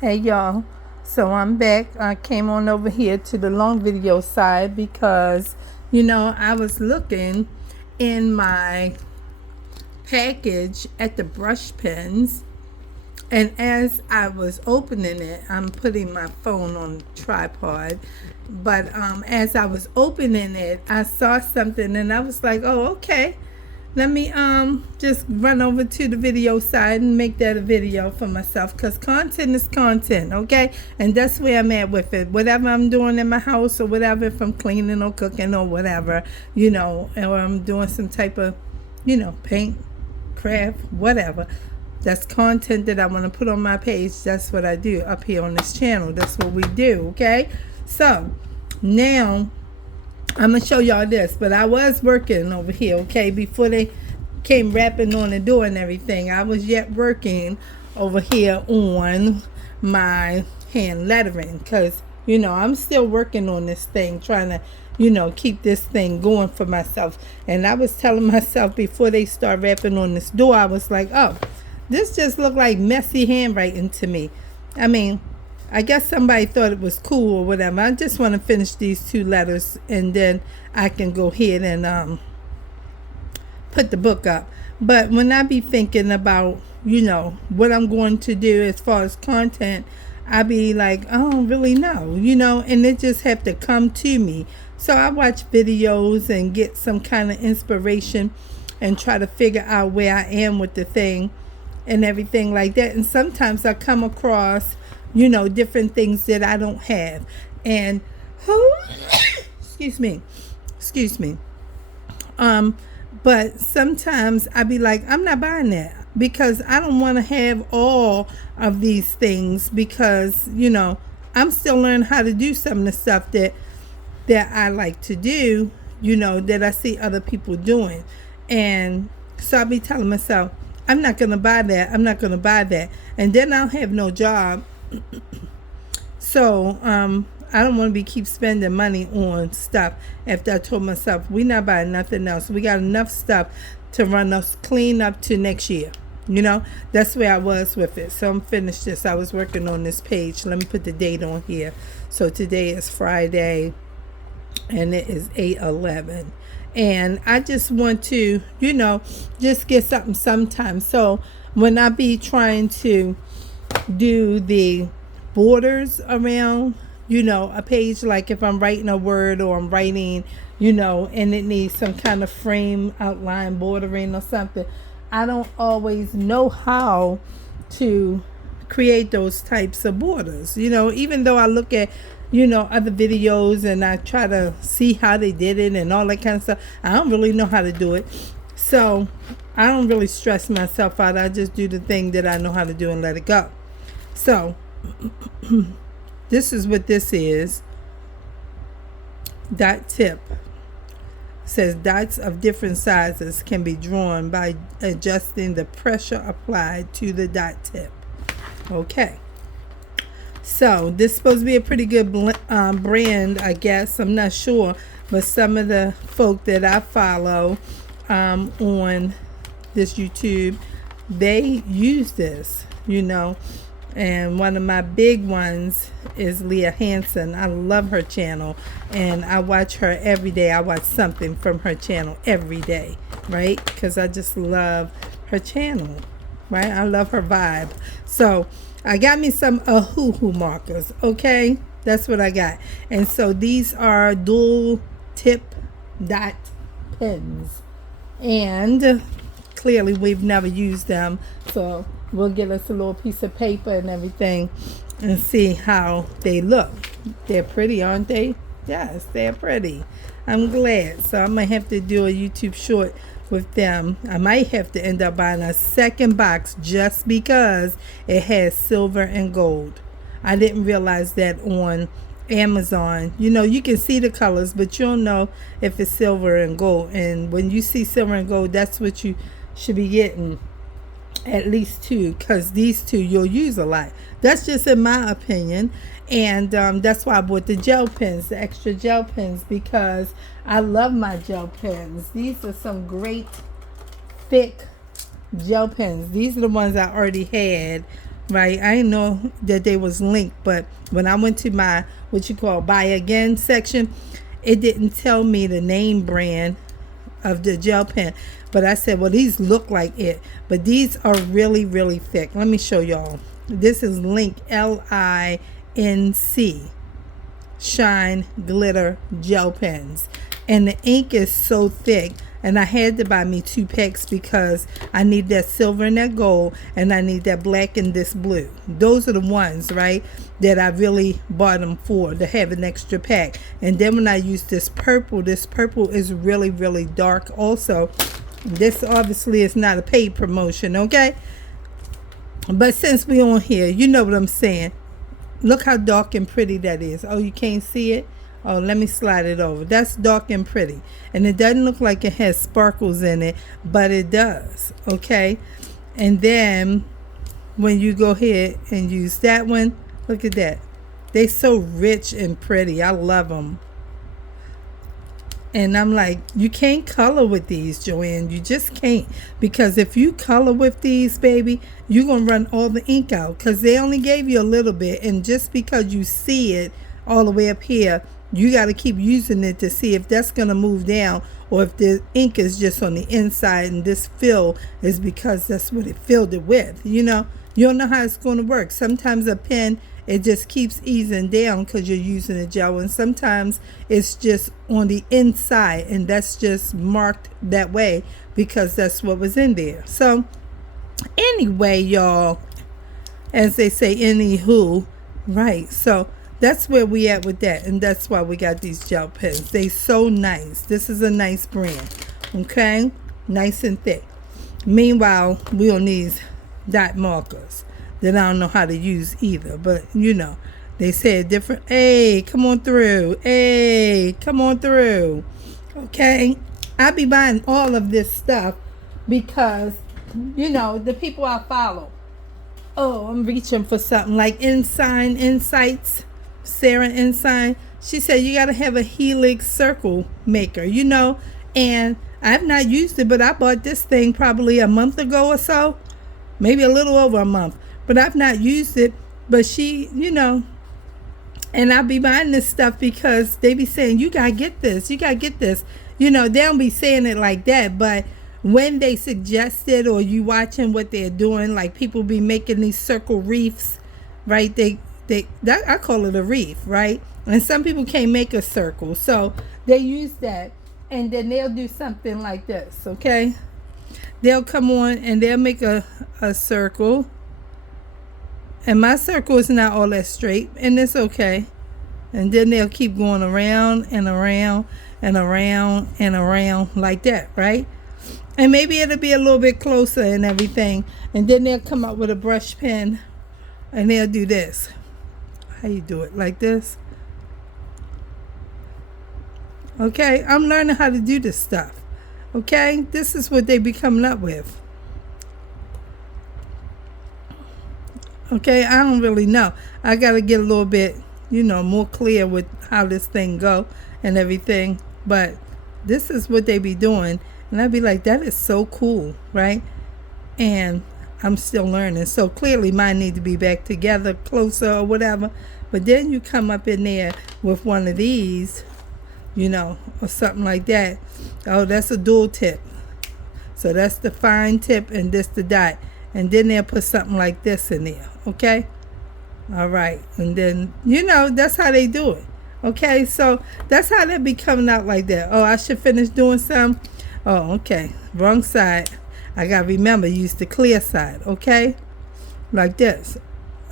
Hey y'all, so I'm back. I came on over here to the long video side because I was looking in my package at the brush pens, and as I was opening it, I'm putting my phone on tripod, but as I was opening it, I saw something and I was like, oh, okay. Let me just run over to the video side and make that a video for myself, because content is content, okay? And that's where I'm at with it. Whatever I'm doing in my house or whatever, if I'm cleaning or cooking or whatever, or I'm doing some type of, paint, craft, whatever. That's content that I want to put on my page. That's what I do up here on this channel. That's what we do, okay? So now I'm gonna show y'all this, but I was working over here, okay, before they came rapping on the door and everything. I was yet working over here on my hand lettering, because I'm still working on this thing, trying to keep this thing going for myself. And I was telling myself before they start rapping on this door, I was like, oh, this just looked like messy handwriting to me. I mean, I guess somebody thought it was cool or whatever. I just want to finish these two letters and then I can go ahead and put the book up. But when I be thinking about, what I'm going to do as far as content, I be like, I don't really know, and it just have to come to me. So I watch videos and get some kind of inspiration and try to figure out where I am with the thing and everything like that. And sometimes I come across different things that I don't have. And excuse me. But sometimes I be like, I'm not buying that, because I don't want to have all of these things, because I'm still learning how to do some of the stuff that I like to do, that I see other people doing. And so I be telling myself, I'm not gonna buy that, and then I'll have no job. So I don't want to keep spending money on stuff after I told myself we're not buying nothing else. We got enough stuff to run us clean up to next year. That's where I was with it. So I'm finished this. I was working on this page. Let me put the date on here. So today is Friday and it is 8/11. And I just want to, just get something sometime. So when I be trying to do the borders around a page, like if I'm writing a word or I'm writing and it needs some kind of frame outline bordering or something, I don't always know how to create those types of borders, even though I look at other videos and I try to see how they did it and all that kind of stuff. I don't really know how to do it, so I don't really stress myself out. I just do the thing that I know how to do and let it go. So this is what this is. Dot tip. It says dots of different sizes can be drawn by adjusting the pressure applied to the dot tip. Okay. So this is supposed to be a pretty good brand, I guess. I'm not sure, but some of the folk that I follow on this YouTube, they use this, and one of my big ones is Leah Hansen. I love her channel and I watch her every day. I watch something from her channel every day, right? Because I just love her channel, right? I love her vibe. So I got me some hoo markers, okay? That's what I got. And so these are dual tip dot pens, and clearly we've never used them, so we'll get us a little piece of paper and everything and see how they look. They're pretty, aren't they? Yes, they're pretty. I'm glad. So I might have to do a YouTube short with them. I might have to end up buying a second box just because it has silver and gold. I didn't realize that on Amazon. You can see the colors, but you don't know if it's silver and gold. And when you see silver and gold, that's what you should be getting. At least two, because these two you'll use a lot. That's just in my opinion. And that's why I bought the gel pens, the extra gel pens, because I love my gel pens. These are some great thick gel pens. These are the ones I already had right? I didn't know that they was linked, but when I went to my what you call buy again section, it didn't tell me the name brand of the gel pen, but I said, well, these look like it, but these are really, really thick. Let me show y'all. This is Link, LINC Shine Glitter Gel Pens, and the ink is so thick, and I had to buy me 2 packs because I need that silver and that gold, and I need that black and this blue. Those are the ones, right, that I really bought them for, to have an extra pack. And then when I use this purple is really, really dark also. This obviously is not a paid promotion, okay, but since we on here, you know what I'm saying. Look how dark and pretty that is. Oh, you can't see it? Oh, let me slide it over. That's dark and pretty. And it doesn't look like it has sparkles in it, but it does. Okay? And then when you go ahead and use that one, look at that. They're so rich and pretty. I love them. And I'm like, you can't color with these, Joanne. You just can't. Because if you color with these, baby, you're going to run all the ink out. Because they only gave you a little bit. And just because you see it all the way up here, you got to keep using it to see if that's going to move down. Or if the ink is just on the inside and this fill is because that's what it filled it with. You know, you don't know how it's going to work. Sometimes a pen, it just keeps easing down because you're using a gel, and sometimes it's just on the inside, and that's just marked that way because that's what was in there. So anyway, y'all, as they say, anywho, right, so that's where we at with that, and that's why we got these gel pens. They so nice. This is a nice brand, okay, nice and thick. Meanwhile, we on these dot markers that I don't know how to use either, but you know, they said different. Hey, come on through. Hey, come on through. Okay, I be buying all of this stuff because, you know, the people I follow. Oh, I'm reaching for something like Insights, Sarah Ensign. She said you got to have a helix circle maker, you know, and I've not used it, but I bought this thing probably a month ago or so, maybe a little over a month. But I've not used it. But she, you know, and I'll be buying this stuff because they be saying, you got to get this. You got to get this. You know, they don't be saying it like that. But when they suggest it or you watching what they're doing, like people be making these circle reefs, right? I call it a reef, right? And some people can't make a circle. So they use that. And then they'll do something like this, okay? They'll come on and they'll make a circle. And my circle is not all that straight, and it's okay. And then they'll keep going around and around and around and around like that, right? And maybe it'll be a little bit closer and everything. And then they'll come up with a brush pen and they'll do this. How you do it? Like this? Okay, I'm learning how to do this stuff. Okay, this is what they be coming up with. Okay, I don't really know. I got to get a little bit, you know, more clear with how this thing go and everything. But this is what they be doing. And I'd be like, that is so cool, right? And I'm still learning. So clearly mine need to be back together, closer or whatever. But then you come up in there with one of these, you know, or something like that. Oh, that's a dual tip. So that's the fine tip and this the dot. And then they'll put something like this in there, okay? All right, and then, you know, that's how they do it, okay? So that's how they be coming out like that. Oh, I should finish doing some. Oh, okay, wrong side. I got to remember, use the clear side, okay? Like this.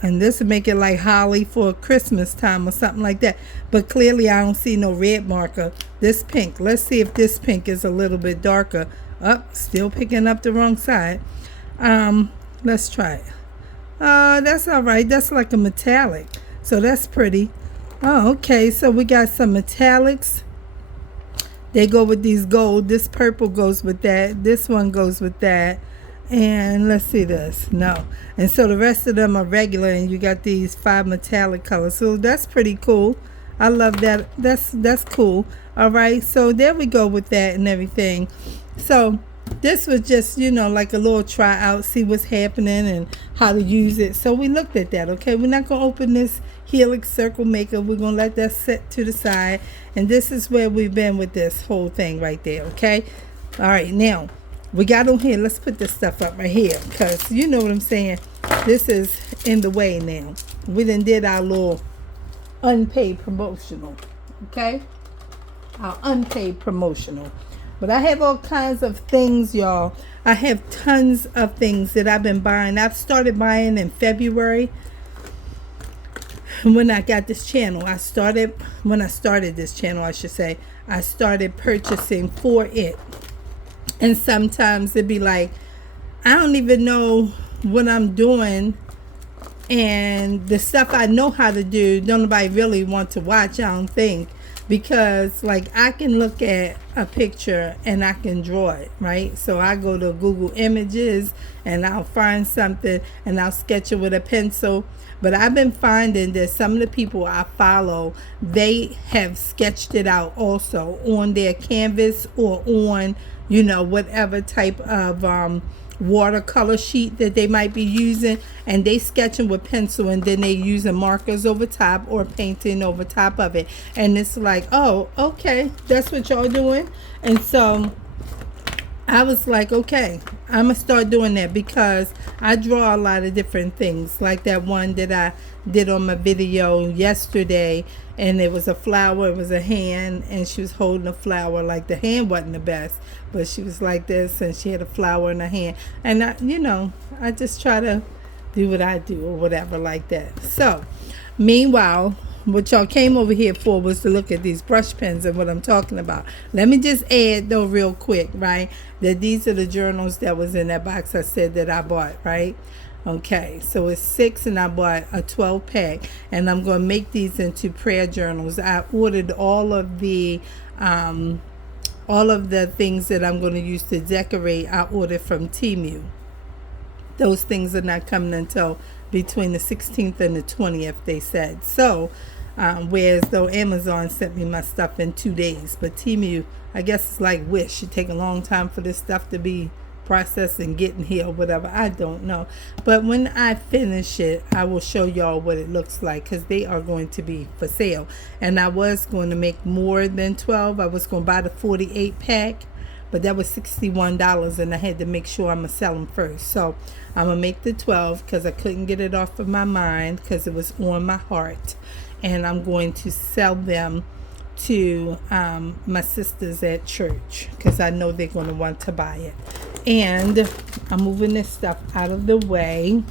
And this will make it like holly for Christmas time or something like that. But clearly I don't see no red marker. This pink, let's see if this pink is a little bit darker. Oh, still picking up the wrong side. Let's try it. That's all right. That's like a metallic, so that's pretty. Oh, okay, so we got some metallics. They go with these gold. This purple goes with that. This one goes with that. And let's see this. No. And so the rest of them are regular, and you got these 5 metallic colors. So that's pretty cool. I love that. That's cool. All right, so there we go with that and everything. So this was just, you know, like a little try out, see what's happening and how to use it. So we looked at that. Okay, we're not gonna open this helix circle maker. We're gonna let that set to the side, and this is where we've been with this whole thing right there. Okay, all right, now we got on here. Let's put this stuff up right here, because you know what I'm saying, this is in the way now. We done did our little unpaid promotional. Okay, our unpaid promotional. But I have all kinds of things, y'all. I have tons of things that I've been buying. I've started buying in February when I got this channel. When I started this channel, I should say, I started purchasing for it. And sometimes it'd be like, I don't even know what I'm doing. And the stuff I know how to do, don't nobody really want to watch, I don't think. Because like I can look at a picture and I can draw it, right? So I go to Google Images and I'll find something and I'll sketch it with a pencil. But I've been finding that some of the people I follow, they have sketched it out also on their canvas or on, you know, whatever type of watercolor sheet that they might be using, and they sketching with pencil and then they using markers over top or painting over top of it. And it's like, oh, okay, that's what y'all doing. And so I was like, okay, I'm gonna start doing that, because I draw a lot of different things, like that one that I did on my video yesterday, and it was a flower, it was a hand, and she was holding a flower. Like the hand wasn't the best, but she was like this and she had a flower in her hand. And I, you know, I just try to do what I do or whatever like that. So meanwhile, what y'all came over here for was to look at these brush pens and what I'm talking about. Let me just add though real quick, right, that these are the journals that was in that box I said that I bought, right? Okay, so it's 6 and I bought a 12 pack, and I'm going to make these into prayer journals. I ordered all of the things that I'm going to use to decorate. I ordered from Temu. Those things are not coming until between the 16th and the 20th, they said. So whereas though Amazon sent me my stuff in 2 days, but Temu, I guess it's like Wish, it take a long time for this stuff to be processed and getting here or whatever. I don't know, but when I finish it, I will show y'all what it looks like, because they are going to be for sale. And I was going to make more than 12. I was going to buy the 48 pack, but that was $61, and I had to make sure I'm gonna sell them first. So I'm gonna make the 12 because I couldn't get it off of my mind, because it was on my heart, and I'm going to sell them to my sisters at church, because I know they're going to want to buy it. And I'm moving this stuff out of the way.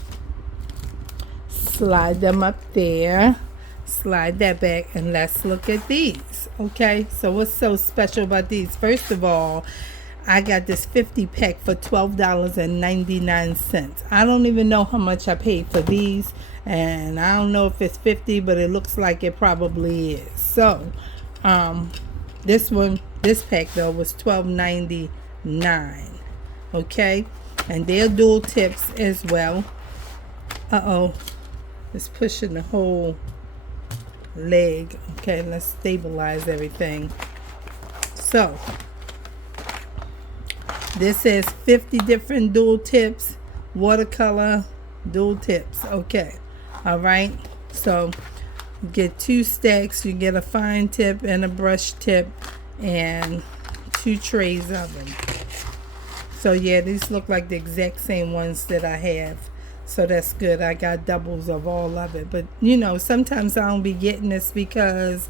Slide them up there, slide that back, and let's look at these. Okay, so what's so special about these? First of all, I got this 50 pack for $12.99. I don't even know how much I paid for these, and I don't know if it's 50, but it looks like it probably is. So this pack though was $12.99. Okay, and they're dual tips as well. It's pushing the whole leg. Okay, let's stabilize everything. So this is 50 different dual tips, watercolor dual tips. Okay, all right, so you get 2 stacks. You get a fine tip and a brush tip, and 2 trays of them. So yeah, these look like the exact same ones that I have, so that's good. I got doubles of all of it. But you know, sometimes I don't be getting this because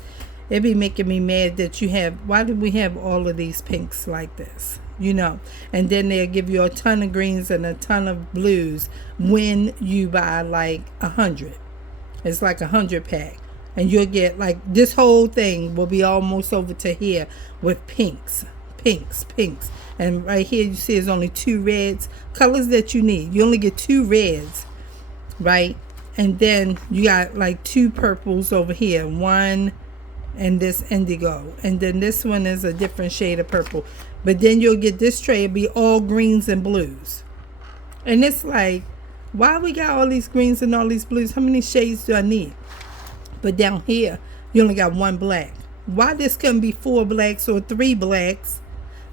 it be making me mad that you have, why do we have all of these pinks like this, you know? And then they'll give you a ton of greens and a ton of blues when you buy like 100. It's like 100 pack, and you'll get like this whole thing will be almost over to here with pinks. And right here you see there's only 2 reds, colors that you need. You only get 2 reds, right? And then you got like 2 purples over here, 1 and this indigo, and then this one is a different shade of purple. But then you'll get this tray, it'll be all greens and blues. And it's like, why we got all these greens and all these blues? How many shades do I need? But down here you only got 1 black. Why this couldn't be 4 blacks or 3 blacks?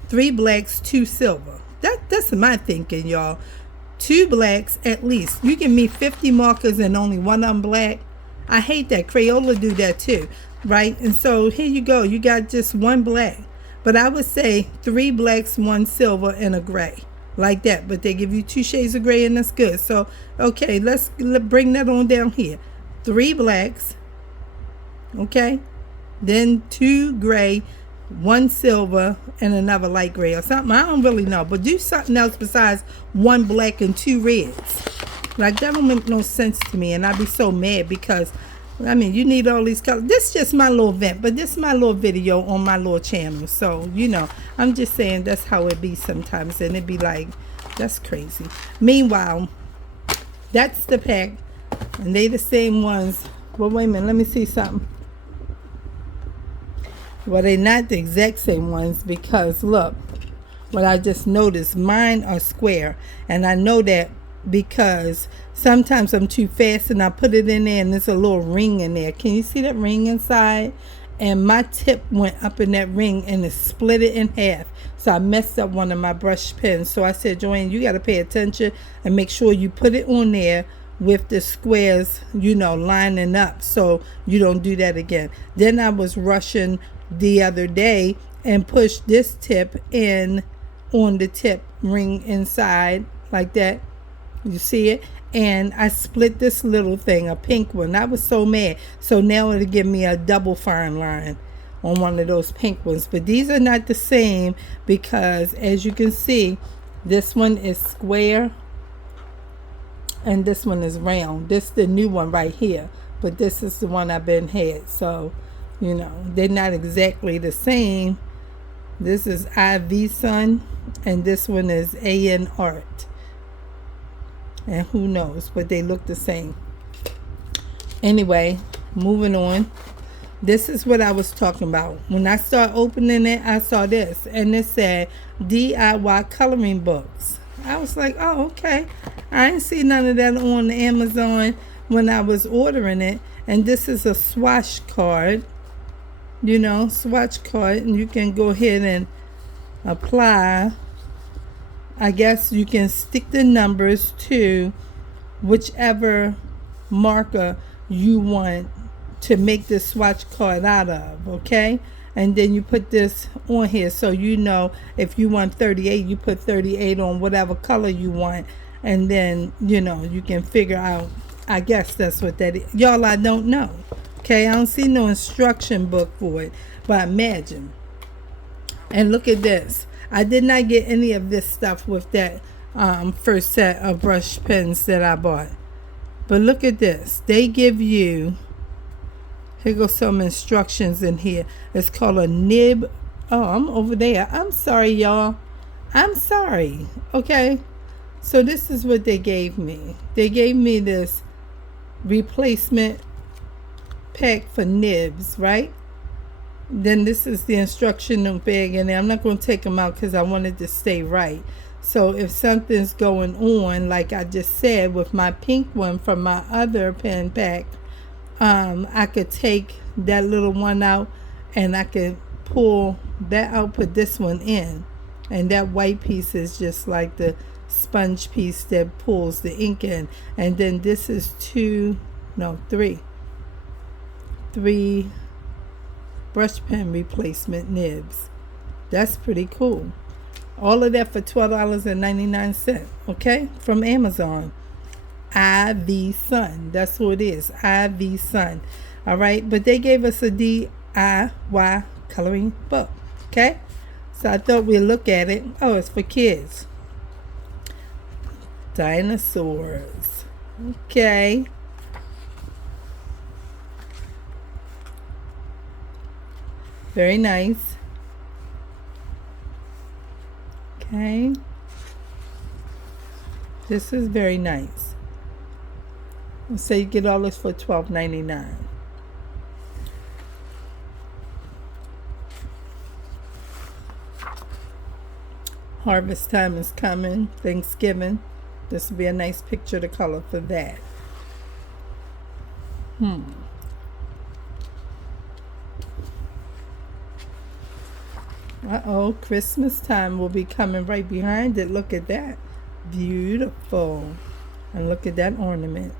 3 blacks, 2 silver. That's my thinking, y'all. 2 blacks at least. You give me 50 markers and only one of them black. I hate that. Crayola do that too, right? And so here you go. You got just 1 black. But I would say 3 blacks, 1 silver, and a gray. Like that. But they give you 2 shades of gray, and that's good. So, okay, let's bring that on down here. 3 blacks. Okay? Then 2 gray, 1 silver, and another light gray or something. I don't really know. But do something else besides 1 black and 2 reds. Like, that don't make no sense to me. And I'd be so mad because, I mean, you need all these colors. This is just my little vent. But this is my little video on my little channel. So, you know, I'm just saying that's how it be sometimes. And it be like, that's crazy. Meanwhile, that's the pack. And they the same ones. Well, wait a minute. Let me see something. Well, they're not the exact same ones because, look, what I just noticed, mine are square. And I know that because sometimes I'm too fast and I put it in there and there's a little ring in there. Can you see that ring inside? And my tip went up in that ring and it split it in half. So I messed up one of my brush pens. So I said, Joanne, you got to pay attention and make sure you put it on there with the squares, you know, lining up so you don't do that again. Then I was rushing the other day and pushed this tip in on the tip ring inside like that. You see it? And I split this little thing, a pink one. I was so mad. So now it'll give me a double fine line on one of those pink ones. But these are not the same because, as you can see, this one is square and this one is round. This is the new one right here. But this is the one I've been had. So, you know, they're not exactly the same. This is IV Sun and this one is AN Art. And who knows, but they look the same. Anyway, moving on. This is what I was talking about. When I started opening it, I saw this. And it said DIY coloring books. I was like, oh, okay. I didn't see none of that on Amazon when I was ordering it. And this is a swatch card. You know, swatch card. And you can go ahead and apply. I guess you can stick the numbers to whichever marker you want to make this swatch card out of, okay? And then you put this on here so you know if you want 38, you put 38 on whatever color you want. And then, you know, you can figure out, I guess that's what that is. Y'all, I don't know, okay? I don't see no instruction book for it, but imagine. And look at this. I did not get any of this stuff with that first set of brush pens that I bought. But look at this. They give you, here goes some instructions in here. It's called a nib. Oh, I'm over there. I'm sorry, y'all. I'm sorry. Okay. So this is what they gave me. They gave me this replacement pack for nibs, right? Then this is the instructional bag, and I'm not going to take them out because I wanted to stay right. So if something's going on, like I just said with my pink one from my other pen pack, I could take that little one out and I could pull that out, put this one in. And that white piece is just like the sponge piece that pulls the ink in. And then this is three brush pen replacement nibs. That's pretty cool. All of that for $12.99, okay, from Amazon. IV Sun, that's who it is, IV Sun. All right, but they gave us a DIY coloring book, okay? So I thought we'd look at it. Oh, it's for kids. Dinosaurs, okay. Very nice. Okay. This is very nice. So you get all this for $12.99. Harvest time is coming. Thanksgiving. This will be a nice picture to color for that. Uh-oh, Christmas time will be coming right behind it. Look at that. Beautiful. And look at that ornament.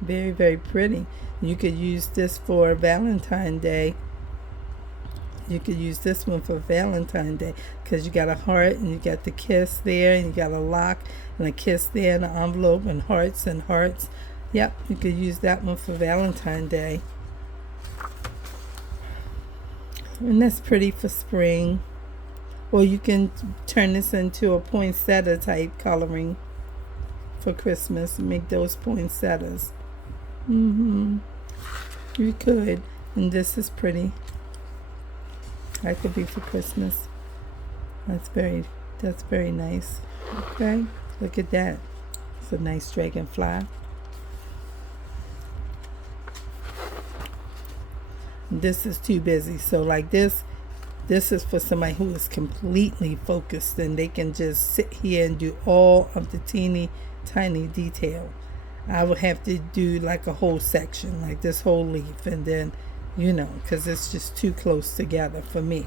Very, very pretty. You could use this for Valentine's Day. You could use this one for Valentine's Day because you got a heart and you got the kiss there and you got a lock and a kiss there and an envelope and hearts and hearts. Yep, you could use that one for Valentine's Day. And that's pretty for spring. Or you can turn this into a poinsettia type coloring for Christmas and make those poinsettias. You could. And this is pretty. That could be for Christmas. That's very nice. Okay, look at that. It's a nice dragonfly. This is too busy. So like this is for somebody who is completely focused and they can just sit here and do all of the teeny tiny detail. I would have to do like a whole section, like this whole leaf, and then, you know, because it's just too close together for me.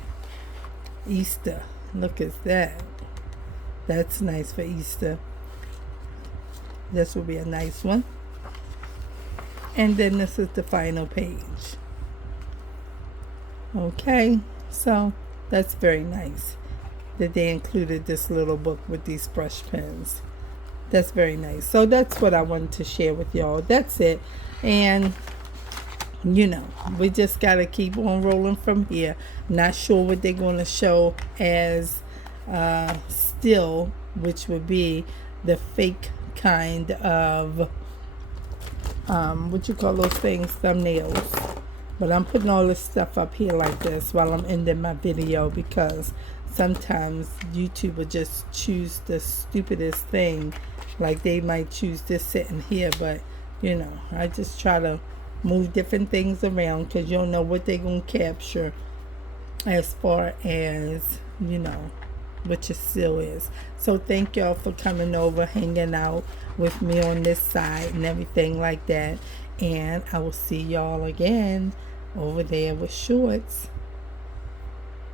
Easter, look at that. That's nice for Easter. This will be a nice one. And then this is the final page. Okay, so that's very nice that they included this little book with these brush pens. That's very nice. So that's what I wanted to share with y'all. That's it. And you know, we just got to keep on rolling from here. Not sure what they're going to show as still, which would be the fake kind of what you call those things, thumbnails. But I'm putting all this stuff up here like this while I'm ending my video because sometimes YouTube will just choose the stupidest thing. Like they might choose this sitting here, but you know, I just try to move different things around because you don't know what they're going to capture as far as, you know, what your still is. So thank y'all for coming over, hanging out with me on this side and everything like that. And I will see y'all again over there with shorts.